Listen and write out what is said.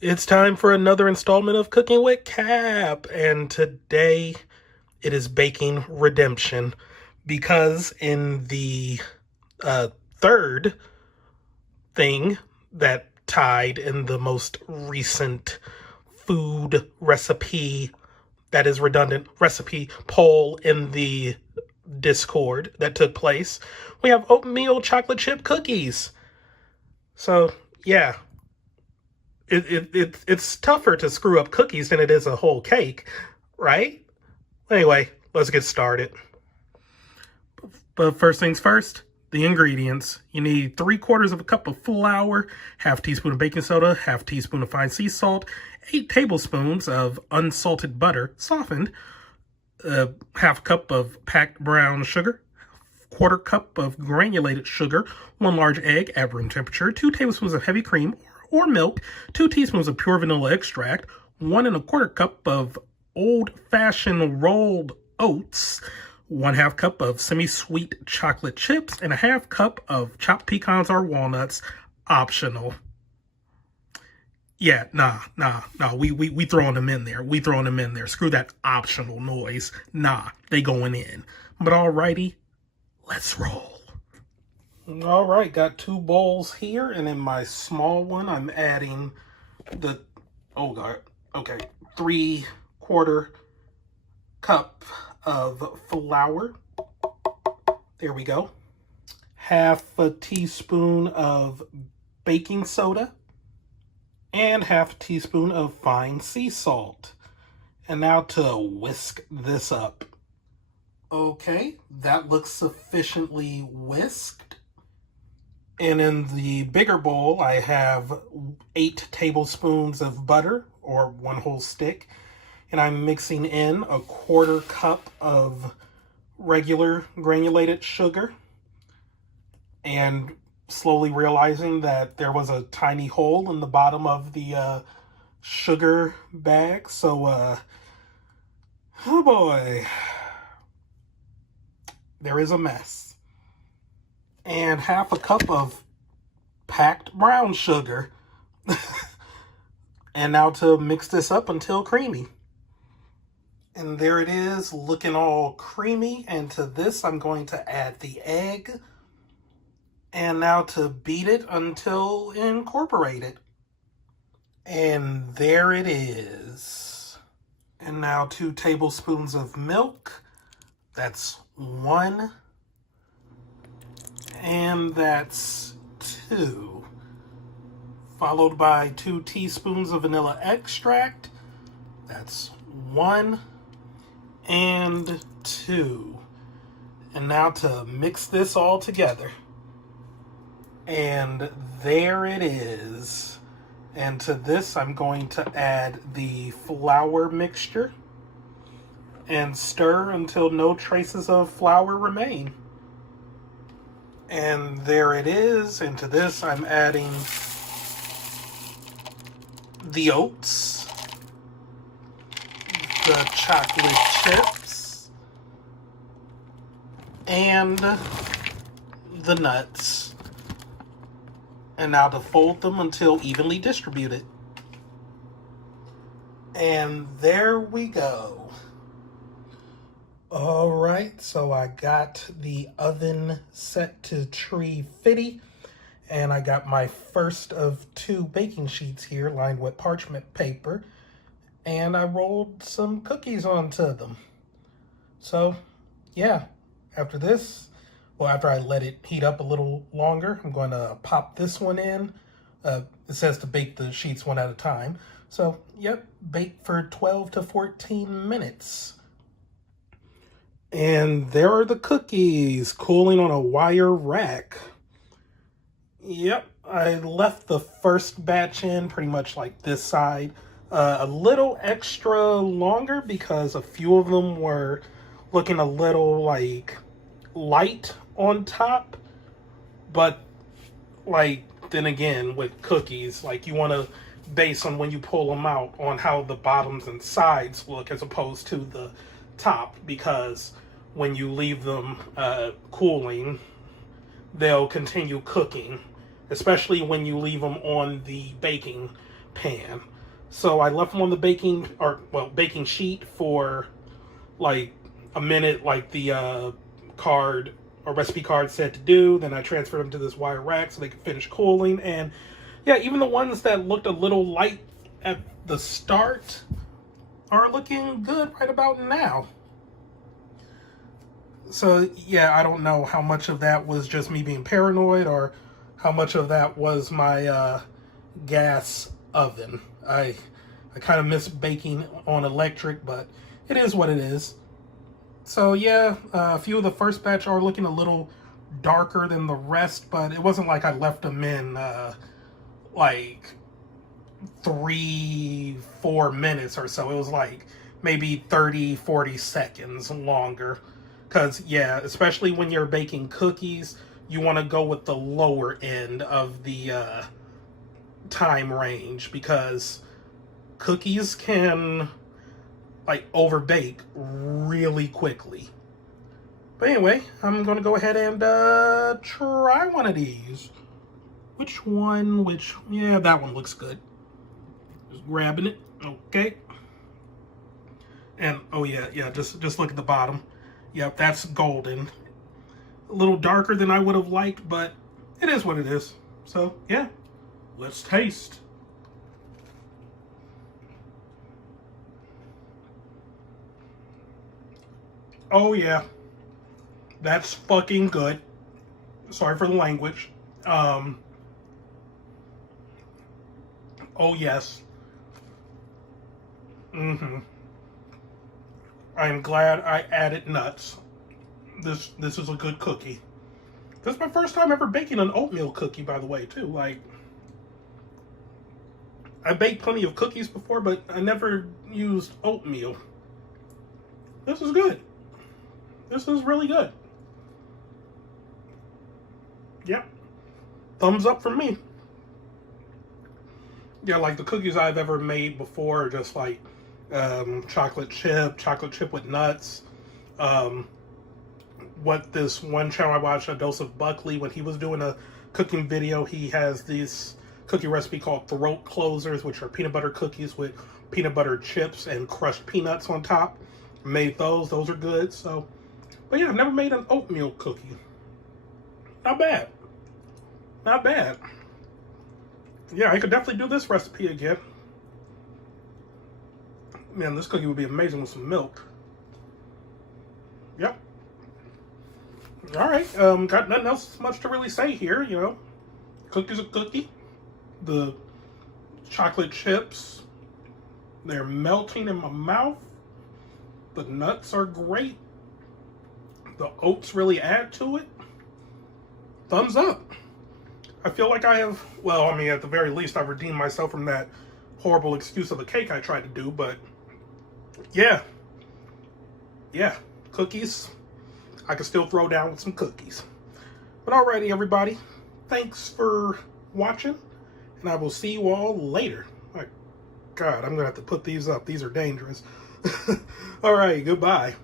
It's time for another installment of Cooking with Cap, and today it is baking redemption because in the third thing that tied in the most recent food recipe that is redundant recipe poll in the Discord that took place, we have oatmeal chocolate chip cookies. So, yeah, it's tougher to screw up cookies than it is a whole cake, right? Anyway, let's get started. But first things first, the ingredients. You need 3/4 of a cup of flour, half teaspoon of baking soda, half teaspoon of fine sea salt, 8 tablespoons of unsalted butter, softened, half cup of packed brown sugar, 1/4 cup of granulated sugar, 1 large egg at room temperature, 2 tablespoons of heavy cream or milk, 2 teaspoons of pure vanilla extract, 1 1/4 cup of old-fashioned rolled oats, 1/2 cup of semi-sweet chocolate chips, and a 1/2 cup of chopped pecans or walnuts, optional. Yeah, nah, we throwing them in there. We throwing them in there. Screw that optional noise. Nah, they going in. But alrighty, let's roll. All right, got 2 bowls here, and in my small one, I'm adding the, oh God, okay, 3/4 cup of flour. There we go. Half a teaspoon of baking soda, and half a teaspoon of fine sea salt. And now to whisk this up. Okay, that looks sufficiently whisked. And in the bigger bowl, I have 8 tablespoons of butter, or 1 whole stick. And I'm mixing in a 1/4 cup of regular granulated sugar. And slowly realizing that there was a tiny hole in the bottom of the sugar bag. So, oh boy, there is a mess. And half a cup of packed brown sugar. And now to mix this up until creamy. And there it is, looking all creamy. And to this, I'm going to add the egg. And now to beat it until incorporated. And there it is. And now 2 tablespoons of milk. That's 1. And that's 2. Followed by 2 teaspoons of vanilla extract. That's 1 and 2. And now to mix this all together. And there it is. And to this, I'm going to add the flour mixture and stir until no traces of flour remain. And there it is. And to this, I'm adding the oats, the chocolate chips, and the nuts. And now to fold them until evenly distributed. And there we go. All right, so I got the oven set to 350, and I got my first of 2 baking sheets here lined with parchment paper, and I rolled some cookies onto them. So, yeah, after this, well, after I let it heat up a little longer, I'm going to pop this one in. It says to bake the sheets one at a time. So, yep, bake for 12 to 14 minutes. And there are the cookies cooling on a wire rack. Yep, I left the first batch in pretty much like this side. A little extra longer because a few of them were looking a little like light on top. But like, then again, with cookies, like you want to base on when you pull them out on how the bottoms and sides look as opposed to the top, because when you leave them cooling, they'll continue cooking, especially when you leave them on the baking pan. So I left them on the baking sheet for like a minute, like the card or recipe card said to do. Then I transferred them to this wire rack so they could finish cooling. And yeah, even the ones that looked a little light at the start are looking good right about now. So yeah, I don't know how much of that was just me being paranoid or how much of that was my gas oven. I kind of miss baking on electric, but it is what it is. So yeah, a few of the first batch are looking a little darker than the rest, but it wasn't like I left them in like 3-4 minutes or so. It was like maybe 30-40 seconds longer. Because yeah, especially when you're baking cookies, you want to go with the lower end of the time range, because cookies can like overbake really quickly. But anyway, I'm gonna go ahead and try one of these. Which one? Yeah, that one looks good. Just grabbing it. Okay. And oh yeah, just look at the bottom. Yep, that's golden. A little darker than I would have liked, but it is what it is. So yeah, let's taste. Oh yeah, that's fucking good. Sorry for the language. Oh yes. I am glad I added nuts. This is a good cookie. This is my first time ever baking an oatmeal cookie, by the way, too. Like, I baked plenty of cookies before, but I never used oatmeal. This is good. This is really good. Yep. Thumbs up from me. Yeah, like the cookies I've ever made before are just like chocolate chip with nuts. What this one channel I watched, A Dose of Buckley, when he was doing a cooking video, he has this cookie recipe called throat closers, which are peanut butter cookies with peanut butter chips and crushed peanuts on top. Made those are good. So, but yeah, I've never made an oatmeal cookie. Not bad. Not bad. Yeah, I could definitely do this recipe again. Man, this cookie would be amazing with some milk. Yep. Alright, got nothing else much to really say here, you know. Cookie's a cookie. The chocolate chips, they're melting in my mouth. The nuts are great. The oats really add to it. Thumbs up. I feel like I have, well, I mean, at the very least, I've redeemed myself from that horrible excuse of a cake I tried to do, but yeah. Yeah, cookies. I can still throw down with some cookies. But alrighty, everybody. Thanks for watching, and I will see you all later. My God, I'm going to have to put these up. These are dangerous. Alright, goodbye.